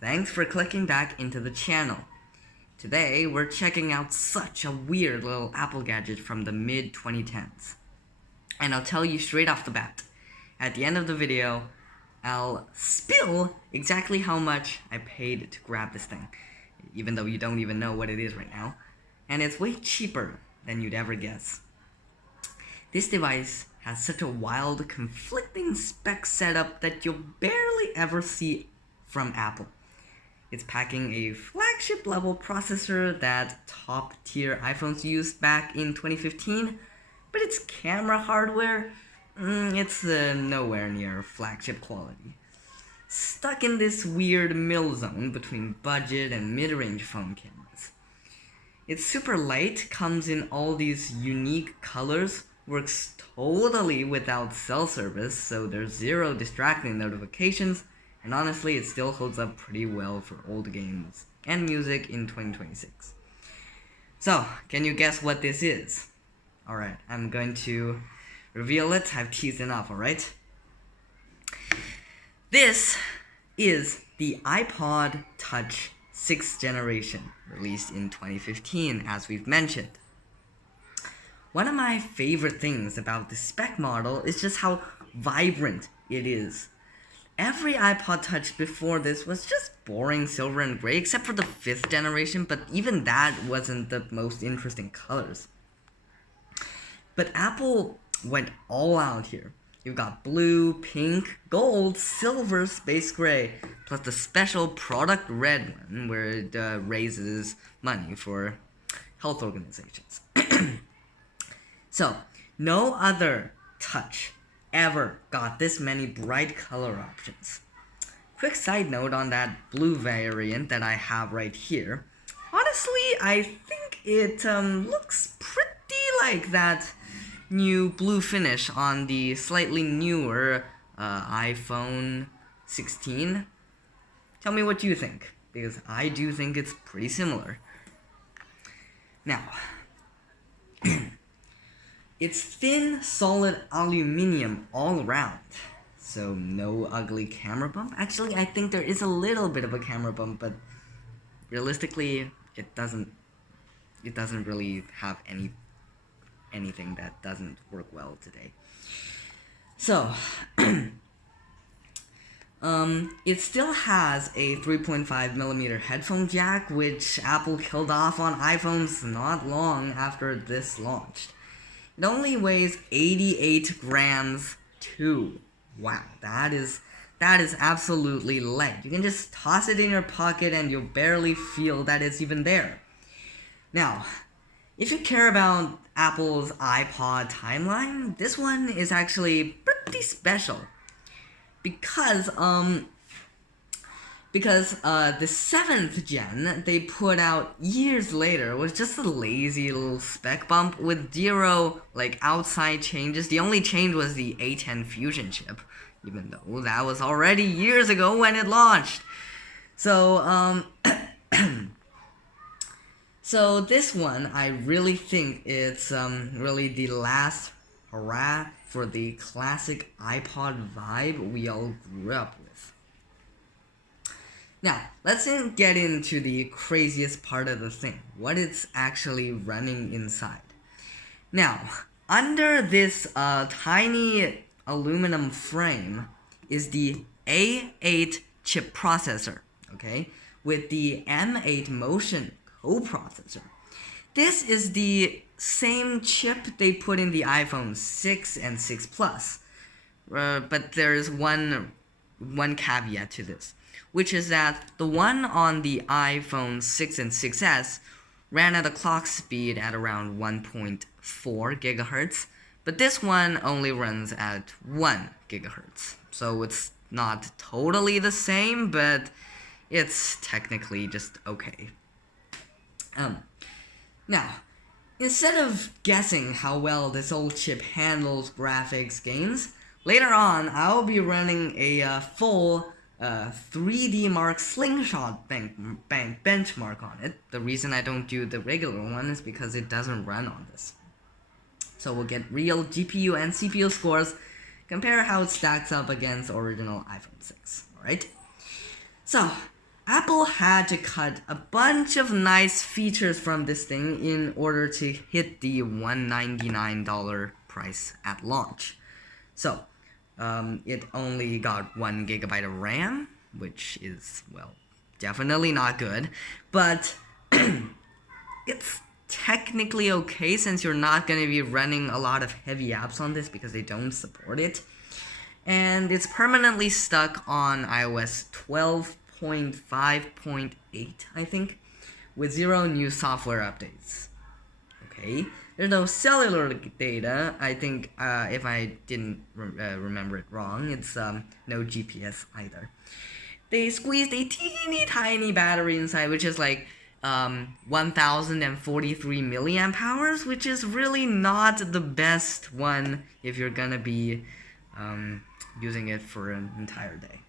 thanks for clicking back into the channel. Today, we're checking out such a weird little Apple gadget from the mid-2010s. And I'll tell you straight off the bat, at the end of the video, I'll spill exactly how much I paid to grab this thing, even though you don't even know what it is right now. And it's way cheaper than you'd ever guess. This device has such a wild, conflicting spec setup that you'll barely ever see from Apple. It's packing a flagship level processor that top tier iPhones used back in 2015, but its camera hardware, it's nowhere near flagship quality. Stuck in this weird middle zone between budget and mid-range phone cameras. It's super light, comes in all these unique colors, works totally without cell service, so there's zero distracting notifications, and honestly, it still holds up pretty well for old games and music in 2026. So, can you guess what this is? Alright, I'm going to reveal it. I've teased enough, alright? This is the iPod Touch 6th generation, released in 2015, as we've mentioned. One of my favorite things about the spec model is just how vibrant it is. Every iPod Touch before this was just boring silver and gray, except for the 5th generation, but even that wasn't the most interesting colors. But Apple went all out here. You've got blue, pink, gold, silver, space gray, plus the special product red one, where it raises money for health organizations. So, no other Touch ever got this many bright color options. Quick side note on that blue variant that I have right here. Honestly, I think it looks pretty like that new blue finish on the slightly newer iPhone 16. Tell me what you think, because I do think it's pretty similar. Now, it's thin, solid aluminum all around, so no ugly camera bump. Actually, I think there is a little bit of a camera bump, but realistically, it doesn't really have anything that doesn't work well today. So, it still has a 3.5mm headphone jack, which Apple killed off on iPhones not long after this launched. It only weighs 88 grams too. Wow, that is absolutely light. You can just toss it in your pocket and you'll barely feel that it's even there. Now, if you care about Apple's iPod timeline, this one is actually pretty special. Because the 7th gen they put out years later was just a lazy little spec bump with zero outside changes. The only change was the A10 Fusion chip, even though that was already years ago when it launched. So so this one, I really think it's really the last hurrah for the classic iPod vibe we all grew up with. Now, let's get into the craziest part of the thing, what it's actually running inside. Now, under this tiny aluminum frame is the A8 chip processor, okay, with the M8 Motion coprocessor. This is the same chip they put in the iPhone 6 and 6 Plus, but there's one caveat to this, which is that the one on the iPhone 6 and 6S ran at a clock speed at around 1.4 gigahertz, but this one only runs at 1 gigahertz. So it's not totally the same, but it's technically just okay. Now, instead of guessing how well this old chip handles graphics games, later on I'll be running a full 3D Mark Slingshot benchmark on it. The reason I don't do the regular one is because it doesn't run on this. So we'll get real GPU and CPU scores, compare how it stacks up against original iPhone 6, alright? So, Apple had to cut a bunch of nice features from this thing in order to hit the $199 price at launch. So, it only got 1 gigabyte of RAM, which is, well, definitely not good, but it's technically okay since you're not going to be running a lot of heavy apps on this because they don't support it. And it's permanently stuck on iOS 12.5.8, I think, with 0 new software updates. Okay, there's no cellular data. I think, if I didn't remember it wrong, it's no GPS either. They squeezed a teeny tiny battery inside, which is like 1043 milliamp hours, which is really not the best one if you're gonna be using it for an entire day.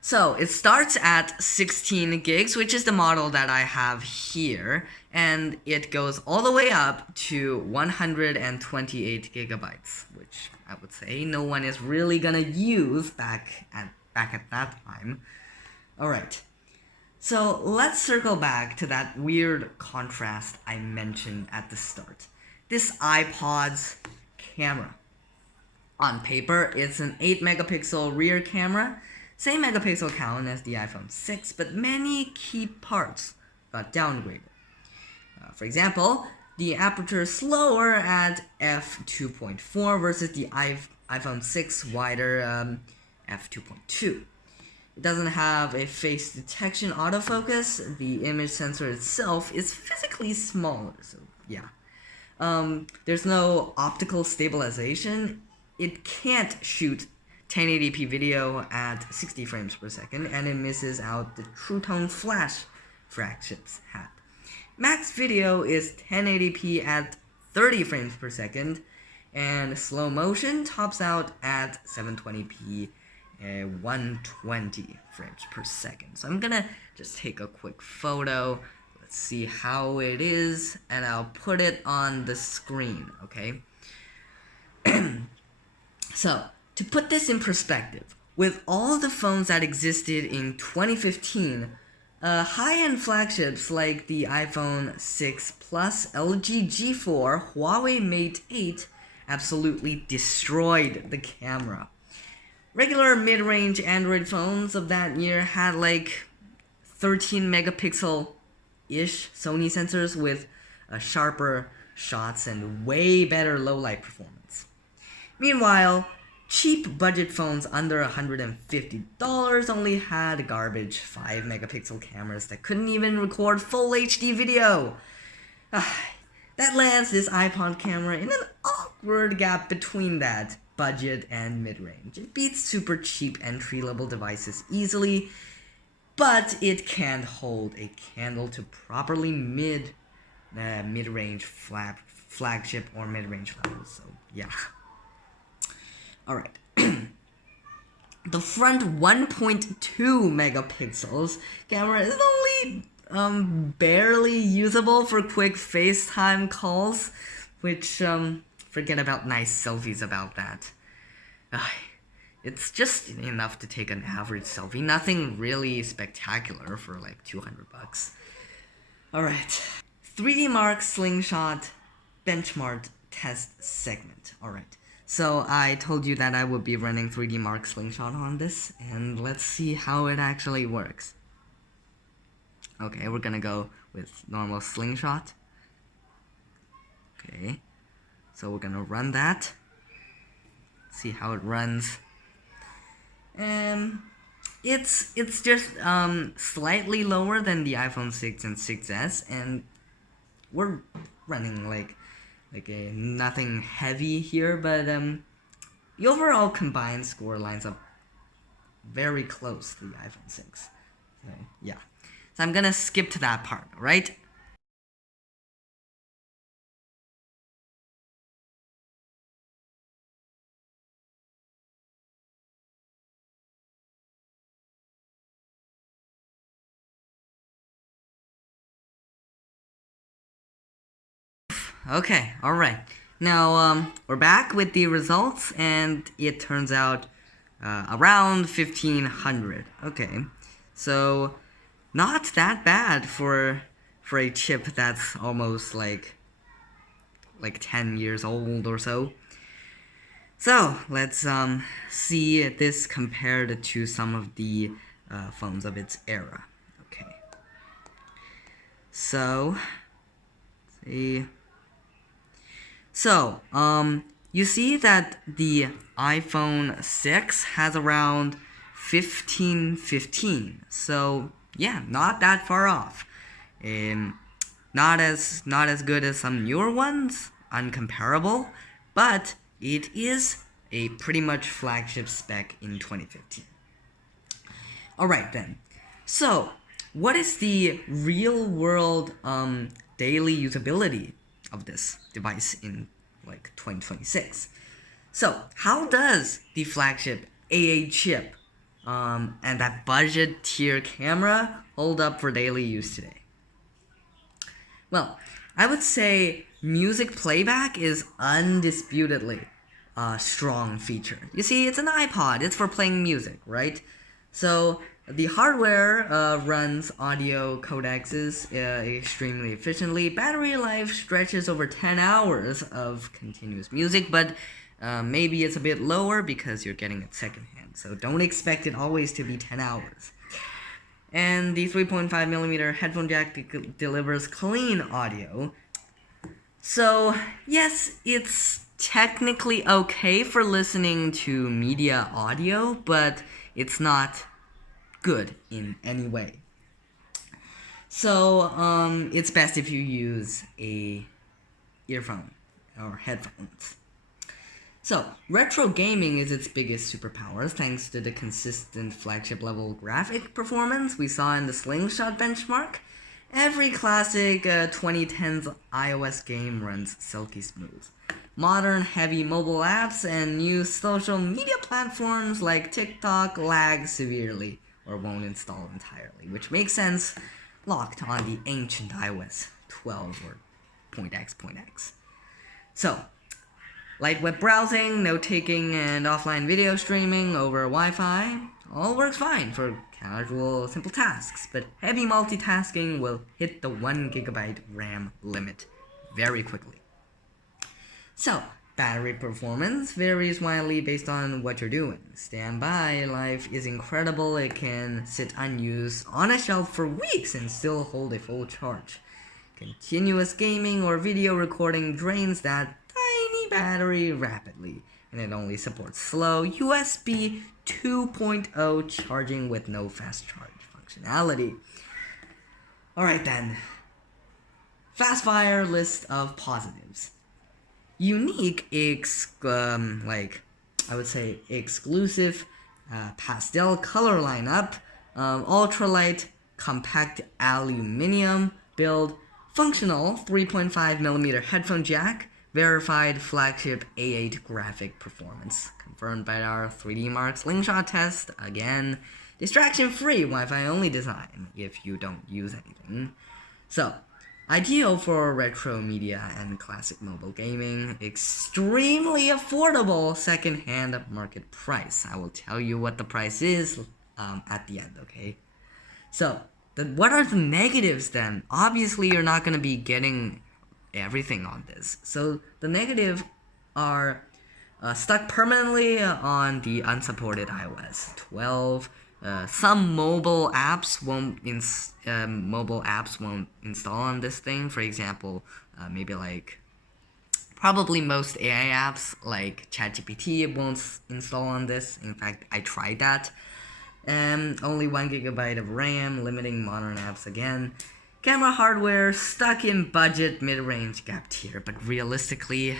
So it starts at 16 gigs, which is the model that I have here, and it goes all the way up to 128 gigabytes, which I would say no one is really gonna use back at that time. Alright, so let's circle back to that weird contrast I mentioned at the start. This iPod's camera. On paper, it's an 8 megapixel rear camera, same megapixel count as the iPhone 6, but many key parts got downgraded. For example, the aperture is slower at f2.4 versus the iPhone 6 wider f2.2. It doesn't have a face detection autofocus. The image sensor itself is physically smaller, so yeah. There's no optical stabilization. It can't shoot 1080p video at 60 frames per second, and it misses out the True Tone Flash flagships had. Max video is 1080p at 30 frames per second, and slow motion tops out at 720p 120 frames per second. So I'm gonna just take a quick photo. Let's see how it is, and I'll put it on the screen, okay? So, to put this in perspective, with all the phones that existed in 2015, high-end flagships like the iPhone 6 Plus, LG G4, Huawei Mate 8 absolutely destroyed the camera. Regular mid-range Android phones of that year had like 13 megapixel-ish Sony sensors with sharper shots and way better low-light performance. Meanwhile, cheap budget phones under $150 only had garbage 5 megapixel cameras that couldn't even record full HD video. That lands this iPod camera in an awkward gap between that budget and mid-range. It beats super cheap entry-level devices easily, but it can't hold a candle to properly mid-range flagship or mid-range phones. So yeah. Alright. The front 1.2 megapixels camera is only barely usable for quick FaceTime calls, which forget about nice selfies about that. It's just enough to take an average selfie, nothing really spectacular for like $200. Alright. 3D Mark Slingshot benchmark test segment. Alright. So I told you that I would be running 3D Mark Slingshot on this, and let's see how it actually works. Okay, we're gonna go with normal Slingshot. Okay, so we're gonna run that. See how it runs. And it's just slightly lower than the iPhone 6 and 6S, and we're running like a nothing heavy here, but the overall combined score lines up very close to the iPhone 6. So yeah. So I'm gonna skip to that part, right? Okay, alright. Now, we're back with the results, and it turns out around 1500. Okay, So not that bad for a chip that's almost like 10 years old or so. So let's see this compared to some of the phones of its era. Okay. So, see. So, you see that the iPhone 6 has around 1515. So, yeah, not that far off. Not as good as some newer ones, uncomparable, but it is a pretty much flagship spec in 2015. Alright then. So, what is the real world daily usability of this device in like 2026? So, how does the flagship A8 chip and that budget tier camera hold up for daily use today? Well, I would say music playback is undisputedly a strong feature. You see, it's an iPod, it's for playing music, right? So the hardware runs audio codecs extremely efficiently. Battery life stretches over 10 hours of continuous music, but maybe it's a bit lower because you're getting it secondhand. So don't expect it always to be 10 hours. And the 3.5mm headphone jack delivers clean audio. So yes, it's technically okay for listening to media audio, but it's not good in any way. So it's best if you use a earphone or headphones. So, retro gaming is its biggest superpower thanks to the consistent flagship level graphic performance we saw in the Slingshot benchmark. Every classic 2010s iOS game runs silky smooth. Modern heavy mobile apps and new social media platforms like TikTok lag severely or won't install entirely, which makes sense locked on the ancient iOS 12 or .x. So, light web browsing, note-taking, and offline video streaming over Wi-Fi all works fine for casual, simple tasks, but heavy multitasking will hit the 1GB RAM limit very quickly. So, battery performance varies widely based on what you're doing. Standby life is incredible. It can sit unused on a shelf for weeks and still hold a full charge. Continuous gaming or video recording drains that tiny battery rapidly, and it only supports slow USB 2.0 charging with no fast charge functionality. Alright then. Fastfire list of positives. Unique, exclusive pastel color lineup, ultralight compact aluminum build, functional 3.5mm headphone jack, verified flagship A8 graphic performance, confirmed by our 3D Mark Slingshot test, again, distraction-free Wi-Fi only design if you don't use anything. So, ideal for retro media and classic mobile gaming, extremely affordable second-hand market price. I will tell you what the price is at the end, okay? So, what are the negatives then? Obviously, you're not going to be getting everything on this. So, the negative are stuck permanently on the unsupported iOS 12. Some mobile apps won't install on this thing. For example, maybe like probably most AI apps like ChatGPT won't install on this. In fact, I tried that. Only 1GB of RAM, limiting modern apps again. Camera hardware stuck in budget mid-range gap tier, but realistically,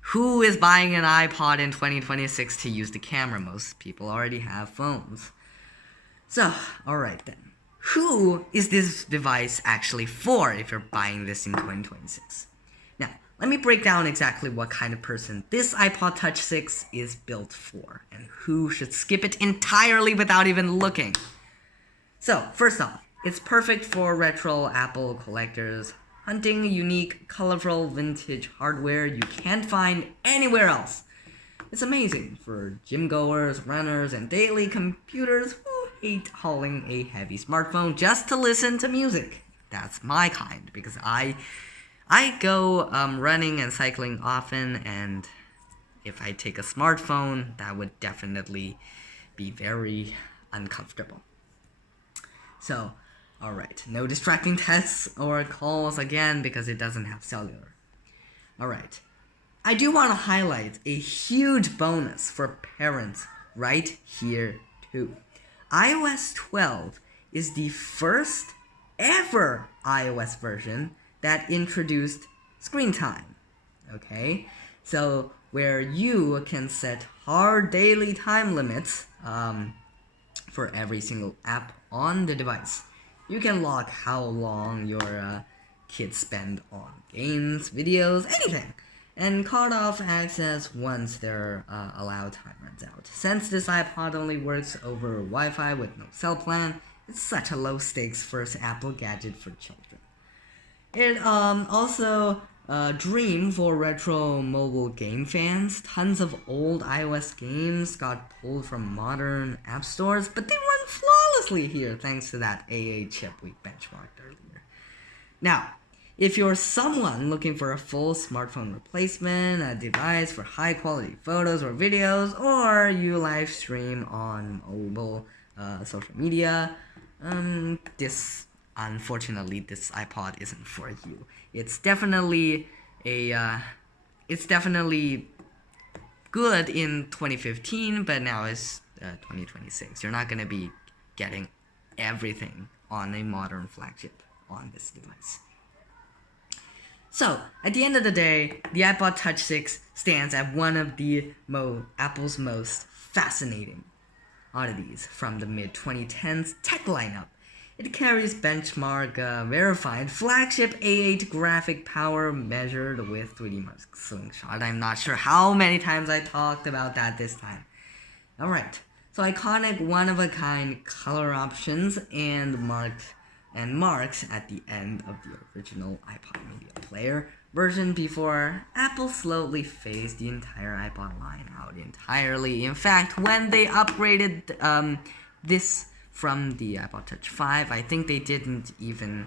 who is buying an iPod in 2026 to use the camera? Most people already have phones. So, alright then. Who is this device actually for if you're buying this in 2026? Now, let me break down exactly what kind of person this iPod Touch 6 is built for, and who should skip it entirely without even looking. So, first off, it's perfect for retro Apple collectors hunting unique, colorful, vintage hardware you can't find anywhere else. It's amazing for gym goers, runners, and daily computers who hate hauling a heavy smartphone just to listen to music. That's my kind, because I go running and cycling often, and if I take a smartphone, that would definitely be very uncomfortable. So, alright, no distracting texts or calls again because it doesn't have cellular. Alright, I do want to highlight a huge bonus for parents right here too. iOS 12 is the first ever iOS version that introduced screen time. Okay, so where you can set hard daily time limits for every single app on the device. You can log how long your kids spend on games, videos, anything, and cut off access once their allowed time runs out. Since this iPod only works over Wi-Fi with no cell plan, it's such a low-stakes first Apple gadget for children. It also dream for retro mobile game fans. Tons of old iOS games got pulled from modern app stores, but they run flawlessly here thanks to that A8 chip we benchmarked earlier. Now, if you're someone looking for a full smartphone replacement, a device for high quality photos or videos, or you live stream on mobile social media, unfortunately, this iPod isn't for you. It's definitely good in 2015, but now it's 2026. You're not gonna be getting everything on a modern flagship on this device. So, at the end of the day, the iPod Touch 6 stands at one of the Apple's most fascinating oddities from the mid-2010s tech lineup. It carries benchmark verified flagship A8 graphic power measured with 3D Mark Slingshot. I'm not sure how many times I talked about that this time. Alright, so iconic one-of-a-kind color options and marks at the end of the original iPod Media Player version before Apple slowly phased the entire iPod line out entirely. In fact, when they upgraded this from the iPod Touch 5, I think they didn't even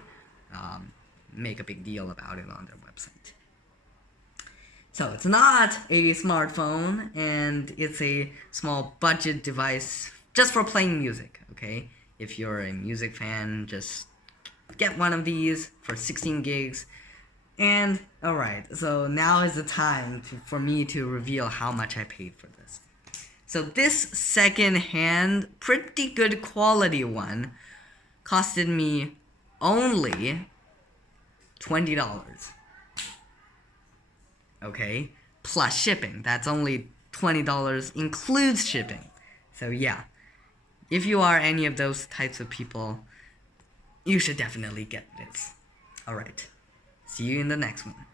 make a big deal about it on their website. So it's not a smartphone, and it's a small budget device just for playing music, okay? If you're a music fan, just get one of these for 16 gigs. And, alright, so now is the time for me to reveal how much I paid for this. So this second-hand, pretty good quality one costed me only $20. Okay? Plus shipping. That's only $20 includes shipping. So yeah, if you are any of those types of people, you should definitely get this. Alright, see you in the next one.